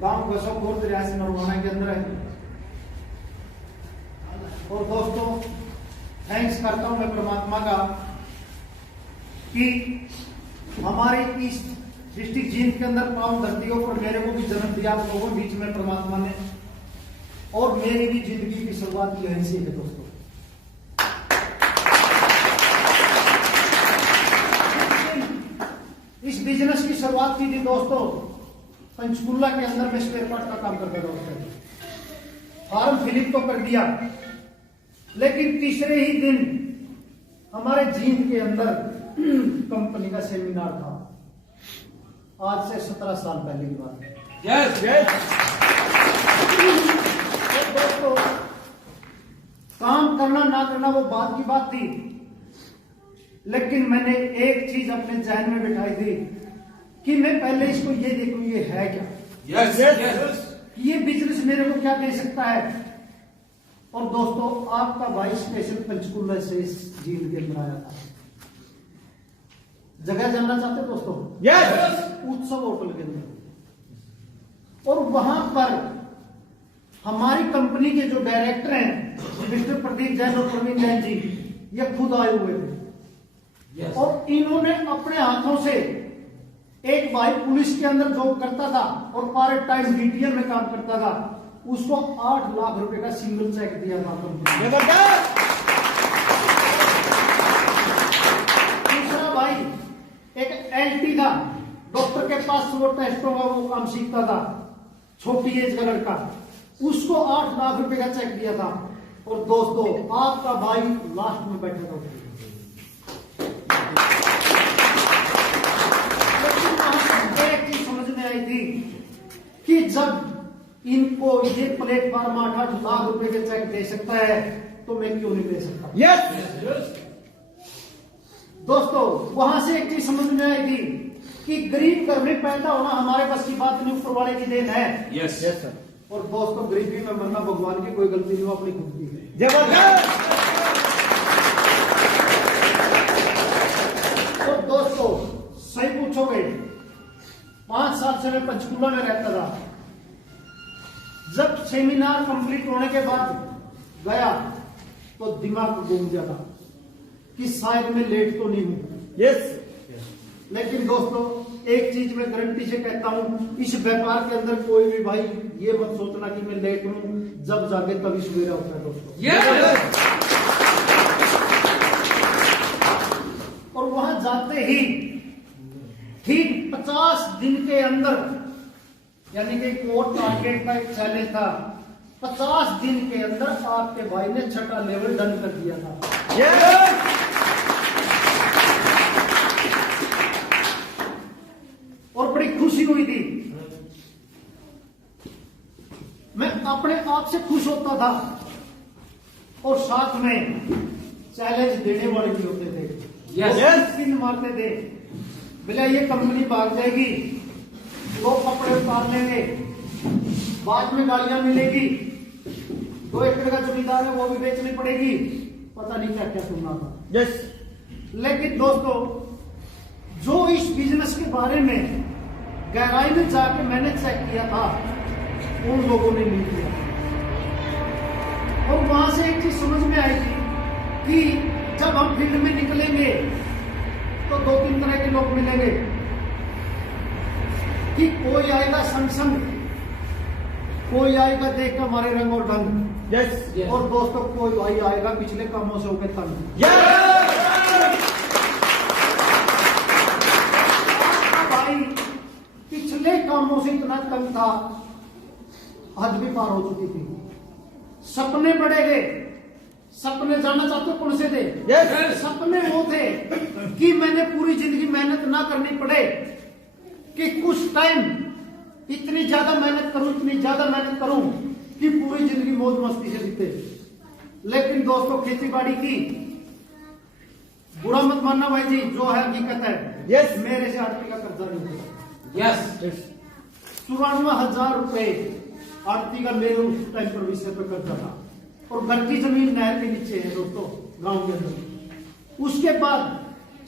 गांव गसोपुर रियासत नरवाना के अंदर है। और दोस्तों थैंक्स करता हूं मैं परमात्मा का कि हमारी इस डिस्ट्रिक्ट जींद के अंदर पावन धरतियों पर मेरे को भी जन्म दिया आप लोगों के बीच में परमात्मा ने, और मेरी भी जिंदगी की शुरुआत यहीं से है दोस्तों। इस बिजनेस की शुरुआत की थी दोस्तों पंचकुला के अंदर में स्पेयर पार्ट का काम करता था। फॉर्म फिलिप तो कर दिया, लेकिन तीसरे ही दिन हमारे जींद के अंदर कंपनी का सेमिनार था। आज से 17 साल पहले की बात है। Yes yes. दोस्तों काम करना ना करना वो बात की बात थी, लेकिन मैंने एक चीज अपने जहन में बिठाई थी कि मैं पहले इसको ये देखूं ये है क्या। Yes yes. ये बिजनेस मेरे को क्या दे सकता है। और दोस्तों आपका भाई स्पेशल पंचकुला से इस जींद के अंदर आया था। जगह जानना चाहते दोस्तों? यस। उत्सव होटल के अंदर, और वहां पर हमारी कंपनी के जो डायरेक्टर हैं मिस्टर प्रदीप जैन और प्रवीण जैन जी, ये खुद आए हुए थे। yes. और इन्होंने अपने हाथों से एक भाई पुलिस के अंदर जॉब करता था और पार्ट टाइम डीटीएल में काम करता था, उसको 8 लाख रुपए का सिंगल चेक दिया था कंपनी। दूसरा भाई एक एलटी था, डॉक्टर के पास वो टेस्टों का वो काम सीखता था, छोटी एज का लड़का, उसको 8 लाख रुपए का चेक दिया था। और दोस्तों आपका भाई लास्ट में बैठा था। लेकिन एक चीज समझ में आई थी कि जब इनको ये प्लेटफॉर्म 8 लाख रुपए के चेक दे सकता है तो मैं क्यों नहीं दे सकता। यस। दोस्तों वहां से एक चीज समझ में आई थी कि गरीब घर में पैदा होना हमारे बस की बात नहीं, ऊपर वाले की देन है। Yes yes sir. और दोस्तों गरीबी में मरना भगवान की कोई गलती नहीं, वो अपनी खुद की है। जबरदस्त। तो दोस्तों सही पूछोगे, 5 साल से मैं पंचकुला में रहता था। जब सेमिनार कंप्लीट होने के बाद गया तो दिमाग घूम जाता कि शायद मैं लेट तो नहीं हूं। यस। लेकिन दोस्तों एक चीज मैं गारंटी से कहता हूं, इस व्यापार के अंदर कोई भी भाई ये मत सोचना कि मैं लेट हूं, जब जागे तभी सवेरा होता है दोस्तों। यस। और वहां जाते ही ठीक 50 दिन के अंदर, यानी कि कोर्ट टारगेट का एक चैलेंज था, 50 दिन के अंदर आपके भाई ने 6ठा लेवल डन कर दिया था। यस। और बड़ी खुशी हुई थी, मैं अपने आप से खुश होता था, और साथ में चैलेंज देने वाले भी होते थे। यस। पिन मारते थे, बोला ये कंपनी भाग जाएगी, लोग कपड़े उतार लेंगे, बाद में गालियां मिलेगी, 2 एकड़ का जमींदार है वो भी बेचनी पड़ेगी, पता नहीं क्या क्या सुनना था। यस। लेकिन दोस्तों जो इस बिजनेस के बारे में गहराई में जाके मैंने चेक किया था, उन लोगों ने नहीं किया। और वहां से एक चीज समझ में आई थी कि जब हम फील्ड में निकलेंगे तो 2-3 तरह के लोग मिलेंगे, कि कोई आएगा संग संग, कोई आएगा देख कर हमारे रंग और ढंग। यस। और दोस्तों कोई भाई आएगा पिछले कामों से होकर तंग। भाई पिछले कामों से इतना तंग था, हद भी पार हो चुकी थी। सपने बड़े गए, सपने जानना चाहते हो कौन से थे? यस। सपने वो थे कि मैंने पूरी जिंदगी मेहनत ना करनी पड़े, कि कुछ टाइम इतनी ज्यादा मेहनत करूं, इतनी ज्यादा मेहनत करूं कि पूरी जिंदगी मौज मस्ती से बीते। लेकिन दोस्तों खेती बाड़ी की, बुरा मत मानना भाई जी, जो है हकीकत है। यस। मेरे से आरती का कर्जा नहीं हुआ। यस। 54,000 रुपए आरती का मेरे उस टाइम पर विषय पर कर्जा था, और घर की जमीन नहर के नीचे है दोस्तों गांव के अंदर। उसके बाद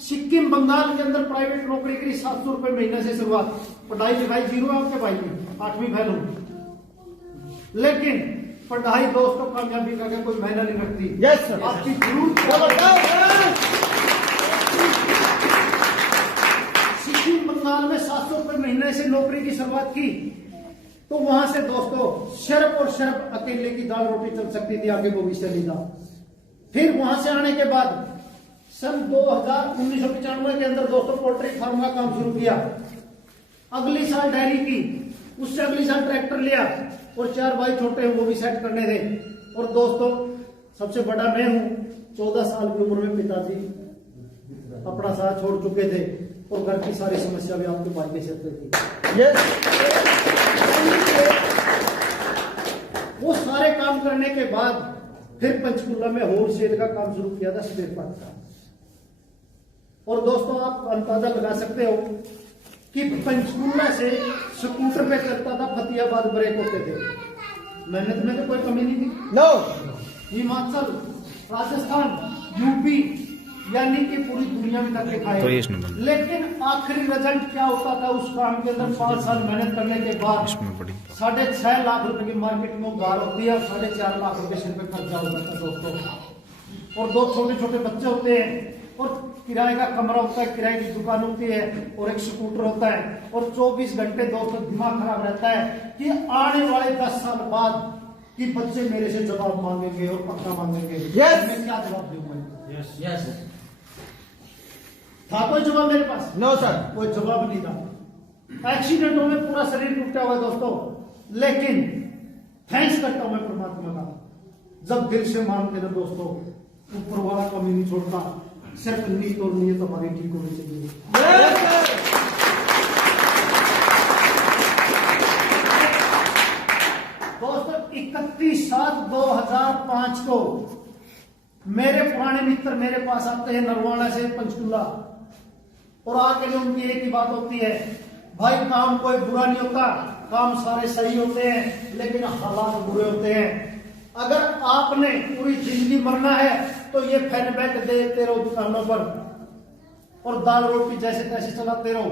सिक्किम बंगाल के अंदर प्राइवेट नौकरी करी, 700 रुपए महीने से शुरुआत, पढ़ाई लिखाई जीरो है आपके भाई की, 8वीं फेल हूं, लेकिन पढ़ाई दोस्तों कामयाबी का कोई मायना नहीं रखती। Yes sir. आपकी जरूर सिक्किम बंगाल में 700 रुपए महीने से नौकरी की शुरुआत की, तो वहां से दोस्तों सिर्फ और सिर्फ अकेले की दाल रोटी चल सकती थी, आगे भविष्य नहीं था। फिर वहां से आने के बाद सन 1995 के अंदर दोस्तों पोल्ट्री फार्म का काम शुरू किया। अगली साल डेयरी की, उससे अगली साल ट्रैक्टर लिया और 4 भाई छोटे हैं वो भी सेट करने थे। और दोस्तों सबसे बड़ा मैं हूं, 14 साल की उम्र में पिताजी अपना साथ छोड़ चुके थे और घर की सारी समस्या भी आपके भाई के सिर पे थी। वो सारे काम करने के बाद फिर पंचकुला में होलसेल का काम शुरू किया था, स्पेयर पार्ट का। और दोस्तों आप अंदाजा लगा सकते हो कि पंचकुला से स्कूटर पे चलता था, फतेहाबाद ब्रेक होते थे। मेहनत में तो कोई कमी नहीं थी। नो। हिमाचल, राजस्थान, यूपी, यानी कि पूरी दुनिया में करके खाए। लेकिन आखिरी रिजल्ट क्या होता था उस काम के अंदर? 5 साल मेहनत करने के बाद 6.5 लाख रुपए की मार्केट में उधार होती है और 4.5 लाख रुपए सिर पे खर्चा होता था दोस्तों। और 2 छोटे छोटे बच्चे होते हैं और किराए का कमरा होता है, किराए की दुकान होती है और एक स्कूटर होता है। और 24 घंटे दोस्तों दिमाग खराब रहता है कि आने वाले 10 साल बाद कि बच्चे मेरे से जवाब मांगेंगे और पक्का मांगेंगे। Yes. मैं क्या जवाब दूंगा? यस। था कोई जवाब मेरे पास? No sir. कोई जवाब नहीं था। एक्सीडेंटों में पूरा शरीर टूटा हुआ है दोस्तों, लेकिन थैंक्स करता हूं मैं परमात्मा का, जब दिल से मानते ना दोस्तों, ऊपर वाला कमी नहीं छोड़ता। सिर्फ नीयत और नीयत हमारी ठीक होनी चाहिए। दोस्तों 31/7/2005 को मेरे पुराने मित्र मेरे पास आते हैं नरवाना से पंचकुला, और आके जो उनकी एक ही बात होती है, भाई काम कोई बुरा नहीं होता, काम सारे सही होते हैं, लेकिन हालात बुरे होते हैं। अगर आपने पूरी जिंदगी मरना है तो ये फैनबैक देते रहो दुकानों पर और दाल रोटी जैसे तैसे चलाते रहो।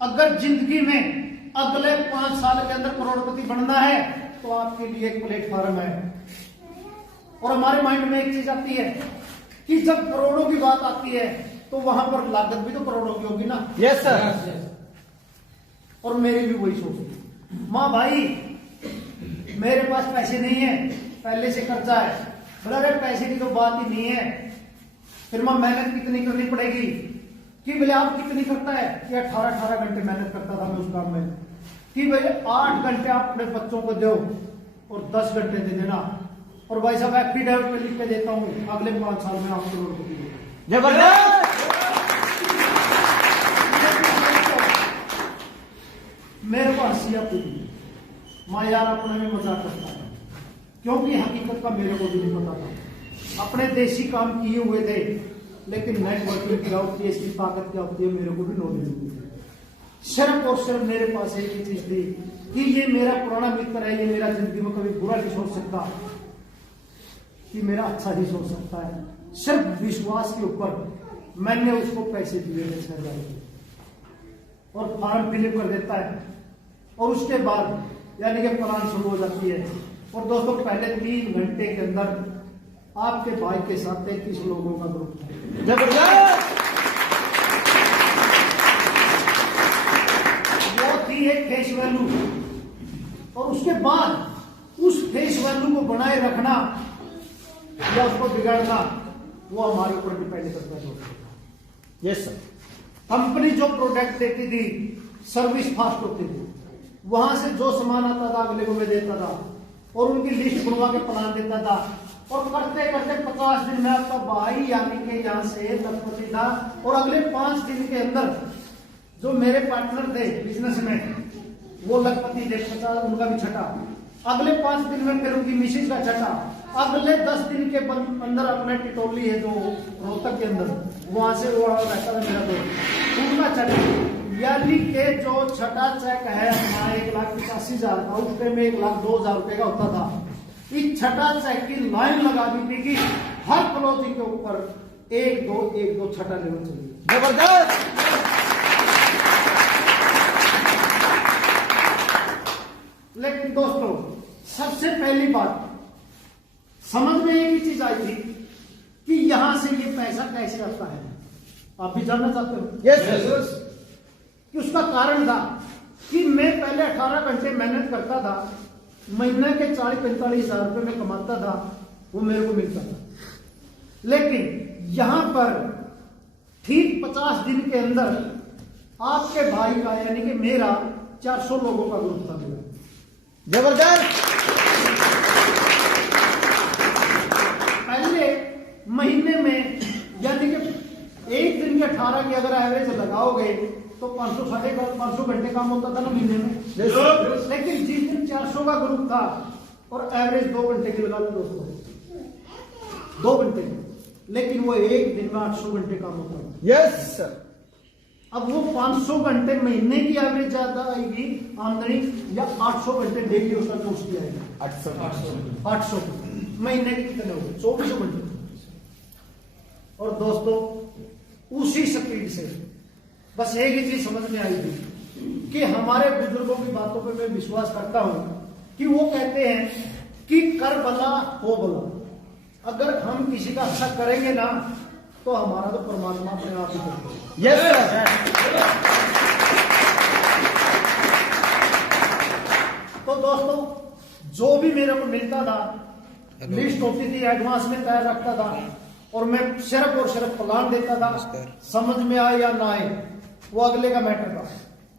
अगर जिंदगी में अगले 5 साल के अंदर करोड़पति बनना है तो आपके लिए एक प्लेटफॉर्म है। और हमारे माइंड में एक चीज आती है कि जब करोड़ों की बात आती है तो वहां पर लागत भी तो करोड़ों की होगी ना। Yes sir. और मेरी भी वही सोच है, माँ भाई मेरे पास पैसे नहीं है, पहले से कर्जा है। बोला अरे पैसे की तो बात ही नहीं है, फिर माँ मेहनत कितनी करनी पड़ेगी? कि बोले आप कितनी करता है? कि 18 घंटे मेहनत करता था मैं उस काम में। कि भाई 8 घंटे आप अपने बच्चों को दो और 10 घंटे दे देना, और भाई साहब एफिडेविट में लिख के देता हूँ अगले 5 साल में आप करोड़पति हो। जबरदस्त। मेरे को हंसी आती थी, माँ यार अपने में मजाक करता है, क्योंकि हकीकत का मेरे को भी नहीं पता था। अपने देसी काम किए हुए थे, लेकिन नेटवर्किंग क्या होती है, इसकी ताकत क्या होती है, मेरे को भी नॉलेज नहीं थी। सिर्फ और सिर्फ मेरे पास एक ही चीज थी कि ये मेरा पुराना मित्र है, ये मेरा जिंदगी में कभी बुरा नहीं सोच सकता, कि मेरा अच्छा ही सोच सकता है। सिर्फ विश्वास के ऊपर मैंने उसको पैसे दिए थे 6,000 रुपये, और फॉर्म फिलअप कर देता है, और उसके बाद यानी कि प्लान शुरू हो जाती है। और दोस्तों पहले 3 घंटे के अंदर आपके भाई के साथ 33 लोगों का ग्रुप था। जबरदस्त। वो थी एक फेस वैल्यू, और उसके बाद उस फेस वैल्यू को बनाए रखना या उसको बिगाड़ना वो हमारे ऊपर डिपेंड करता है दोस्तों। Yes sir. कंपनी जो प्रोडक्ट देती थी, सर्विस फास्ट होती थी, वहां से जो सामान आता था अगले को मैं देता था, और उनकी लिस्ट बनवा के प्लान देता था, और करते करते 50 दिन में आपका भाई यानी कि यहाँ से लखपति था। और अगले 5 दिन के अंदर जो मेरे पार्टनर थे बिजनेस में, वो लखपति थे, 50 उनका भी छठा। अगले 5 दिन में फिर उनकी मिसेज का छठा। अगले 10 दिन के अंदर अपने टिटोली है जो रोहतक के अंदर, वहां से वो रहता था मेरा दोस्त, उनका छठा। यानी कि जो छठा चेक है हमारा 1,85,000 का, उस टाइम में 1,02,000 रुपए का होता था। इस छठा चेक की लाइन लगा दी थी कि हर क्लोजिंग के ऊपर 1-2 छठा लेवल चाहिए। जबरदस्त। सबसे पहली बात समझ में एक ही चीज आई थी कि यहां से ये पैसा कैसे आता है। आप भी जानना चाहते हो? यस कि उसका कारण था कि मैं पहले 18 घंटे मेहनत करता था, महीने के 40-45 हजार रुपए में कमाता था, वो मेरे को मिलता था। लेकिन यहां पर ठीक 50 दिन के अंदर आपके भाई का यानी कि मेरा 400 लोगों का ग्रुप था मेरा। जबरदस्त। पहले महीने में यानी कि एक दिन के 18 की अगर एवरेज लगाओगे तो 500 घंटे काम होता था ना महीने में। लेकिन जिस दिन 400 का ग्रुप था और एवरेज 2 घंटे की लगा लो दोस्तों, 2 घंटे की, लेकिन वो एक दिन में 800 घंटे काम होता था। Yes sir. अब वो 500 घंटे महीने की एवरेज ज्यादा आएगी आमदनी या 800 घंटे डेली उसका कोर्स किया आएगा? 800 महीने के कितने हो गए? 2400 घंटे। और दोस्तों उसी स्पीड से बस एक ही चीज समझ में आई थी कि हमारे बुजुर्गों की बातों पे मैं विश्वास करता हूं कि वो कहते हैं कि कर भला हो भला। अगर हम किसी का अच्छा करेंगे ना तो हमारा तो परमात्मा अपने आप ही करेगा। Yes sir. तो दोस्तों जो भी मेरे को मिलता था लिस्ट होती थी, एडवांस में तैयार रखता था और मैं सिर्फ और सिर्फ प्लान देता था। समझ में आए या ना आए वो अगले का मैटर था,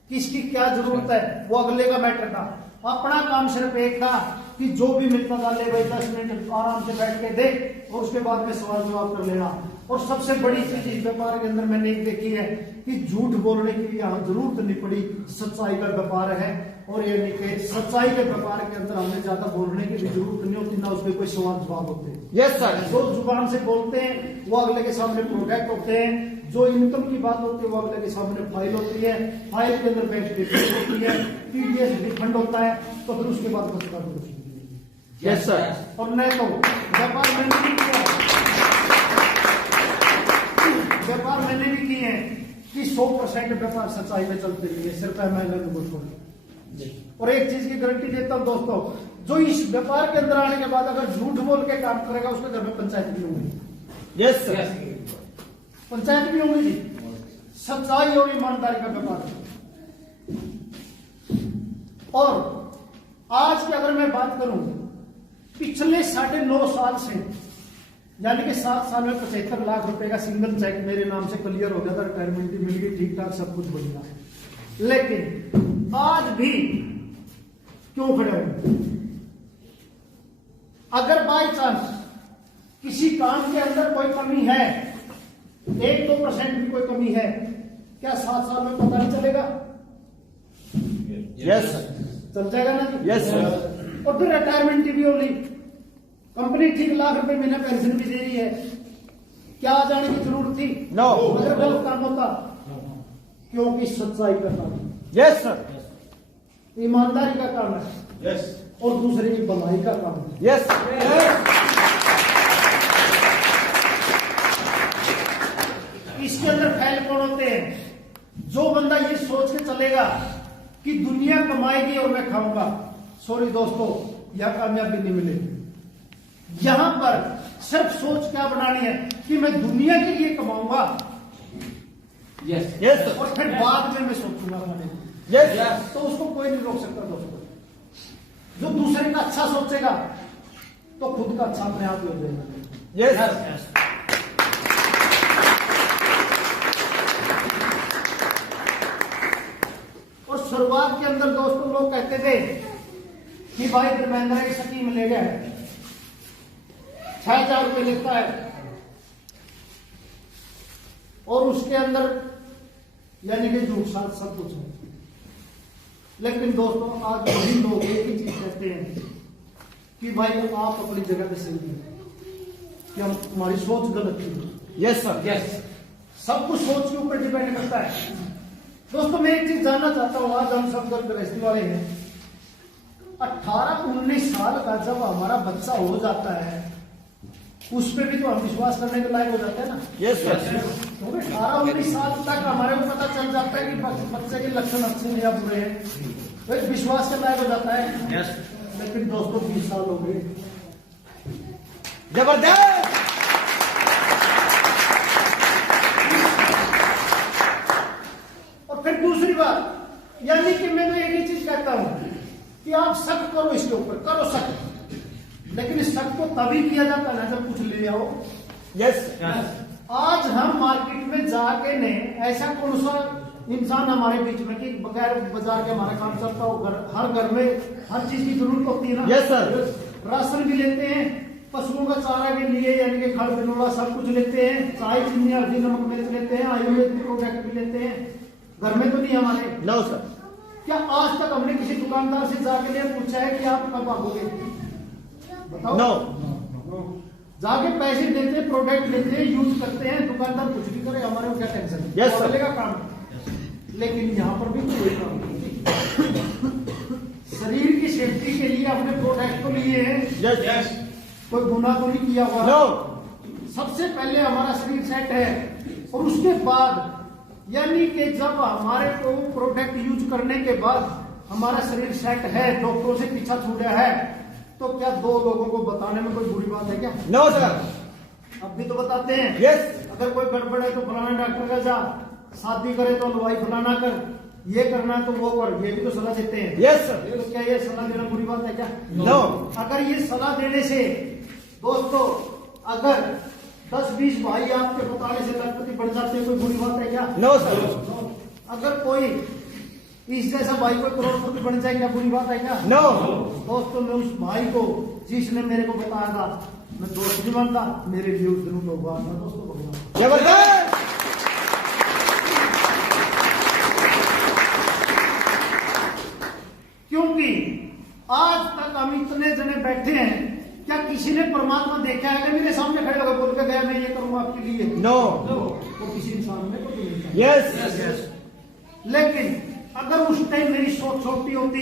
किसकी क्या जरूरत है वो अगले का मैटर था। अपना काम सिर्फ एक था कि जो भी मिलता था ले भाई 10 मिनट आराम से बैठ के दे और उसके बाद में सवाल जवाब कर लेना। और सबसे बड़ी चीज इस व्यापार के अंदर मैंने एक देखी है कि झूठ बोलने की यहाँ जरूरत नहीं पड़ी, सच्चाई का व्यापार है। और ये नहीं कि सच्चाई के व्यापार के अंदर हमें ज्यादा बोलने की भी जरूरत नहीं होती, ना उसके कोई सवाल जवाब होते हैं। Yes sir. जो जुबान से बोलते हैं वो अगले के सामने प्रोडक्ट होते हैं, जो इनकम की बात होती है वो अगले के सामने फाइल होती है, फाइल के अंदर बैंक स्टेटमेंट होती है, टीडीएस रिफंड होता है, तो फिर उसके बाद बस कर। Yes sir. और नहीं तो व्यापार मैंने भी किया, व्यापार मैंने भी किए हैं कि 100% व्यापार सच्चाई में चलते रहिए, सिर्फ MLM छोड़। और एक चीज की गारंटी देता हूं दोस्तों, जो इस व्यापार के अंदर आने के बाद अगर झूठ बोल के काम करेगा उसके घर में पंचायत भी होंगी। Yes sir. पंचायत भी होंगी जी। सच्चाई और ईमानदारी का व्यापार है। और आज की अगर मैं बात करूं पिछले 9.5 साल से यानी कि 7 साल में 75 लाख रुपए का सिंगल चेक मेरे नाम से क्लियर हो गया था, रिटायरमेंट भी मिल गई, ठीक ठाक सब कुछ बढ़िया। लेकिन आज भी क्यों खड़े हो? अगर बाय चांस किसी काम के अंदर कोई कमी है, 1-2% भी कोई कमी है, क्या 7 साल में पता नहीं चलेगा? Yes sir. चल जाएगा ना? Yes sir. और फिर रिटायरमेंट भी होगी, कंपनी ठीक लाख रुपए महीना पेंशन भी दे रही है, क्या आ जाने की जरूरत थी? नो। अगर गलत काम होता, क्योंकि सच्चाई का काम है, यस सर। ईमानदारी का काम है, यस। और दूसरे की भलाई का काम है। यस। इसके अंदर फैल कौन होते हैं? जो बंदा ये सोच के चलेगा कि दुनिया कमाएगी और मैं खाऊंगा, सॉरी दोस्तों, यह कामयाबी नहीं मिलेगी। यहां पर सिर्फ सोच क्या बनानी है कि मैं दुनिया के लिए कमाऊंगा, यस यस और फिर बाद में मैं सोचूंगा खाने को। यस। तो उसको कोई नहीं रोक सकता दोस्तों। जो दूसरे का अच्छा सोचेगा तो खुद का अच्छा अपने आप ही हो जाएगा। यस। और शुरुआत के अंदर दोस्तों लोग कहते थे कि भाई धर्मेंद्र एक स्कीम ले गया है, 6,000 रुपये लेता है और उसके अंदर यानी कि झूठ साथ सब कुछ है। लेकिन दोस्तों आज वही लोग एक ही चीज कहते हैं कि भाई आप अपनी जगह पे सही हैं, कि हम तुम्हारी सोच गलत थी। Yes sir. यस। सब कुछ सोच के ऊपर डिपेंड करता है। दोस्तों मैं एक चीज जानना चाहता हूं, आज हम सब गृहस्थी वाले हैं, 18-19 साल का जब हमारा बच्चा हो जाता है उस पर भी तो हम विश्वास करने के लायक हो जाते हैं ना। Yes sir. क्योंकि 18-19 साल तक हमारे को पता चल जाता है कि बच्चे के लक्षण अच्छे हैं या बुरे हैं, तो विश्वास के लायक हो जाता है। यस। लेकिन दोस्तों 20 साल हो गए। जबरदस्त। और फिर दूसरी बात, यानी कि मैं तो एक ही चीज कहता हूं कि आप सख्त करो, इसके ऊपर करो सख्त, लेकिन इस सख्त को तभी किया जाता है ना जब कुछ ले आओ। यस। आज हम मार्केट में जाके ने ऐसा कौन सा इंसान हमारे बीच में कि बगैर बाजार के हमारा काम चलता हो, हर घर में हर चीज की जरूरत होती है ना। Yes sir. राशन भी लेते हैं, पशुओं का चारा के लिए यानी कि खड़ बिनोला सब कुछ लेते हैं, चाय चीनी हल्दी नमक मिर्च लेते हैं, आयुर्वेद प्रोडक्ट भी लेते हैं। घर में तो नहीं हमारे। No sir. क्या आज तक हमने किसी दुकानदार से जाके लिए पूछा है कि आप कब आओगे? बताओ। नो। जाके पैसे देते हैं, प्रोडक्ट लेते हैं, यूज करते हैं, दुकानदार कुछ भी करे, हमारे को क्या टेंशन है? Yes, sir. चलेगा काम। लेकिन यहाँ पर भी कोई काम नहीं। शरीर की सेफ्टी के लिए अपने प्रोडक्ट को लिए हैं। यस। कोई गुनाह तो नहीं किया हुआ। नो। सबसे पहले हमारा शरीर सेट है और उसके बाद यानी कि जब हमारे को प्रोडक्ट यूज करने के बाद हमारा शरीर सेट है, डॉक्टरों से पीछा छूटा है, तो क्या 2 लोगों को बताने में कोई बुरी बात है क्या? No sir. अब भी तो बताते हैं। यस। अगर कोई गड़बड़ है तो फलाना डॉक्टर का जा, शादी करे तो हलवाई फलाना कर, ये करना है तो वो कर, ये भी तो सलाह देते हैं। Yes sir. तो क्या ये सलाह देना बुरी बात है क्या? नो। अगर ये सलाह देने से दोस्तों अगर 10-20 भाई आपके बताने से लखपति बढ़ जाते हैं, कोई बुरी बात है क्या? No sir. अगर कोई इस जैसा भाई कोई करोड़पति बन जाए, क्या बुरी बात है क्या? नो। दोस्तों मैं उस भाई को जिसने मेरे को बताया था, मैं दोस्त नहीं मानता, मेरे लिए उस दिन होगा दोस्तों भगवान। जबरदस्त। क्योंकि आज तक हम इतने जने बैठे हैं, क्या किसी ने परमात्मा देखा है? अगर मेरे सामने खड़े होकर बोल के गया मैं ये करूंगा आपके लिए, नो। वो किसी इंसान ने को नहीं। यस। लेकिन अगर उस टाइम मेरी सोच छोटी होती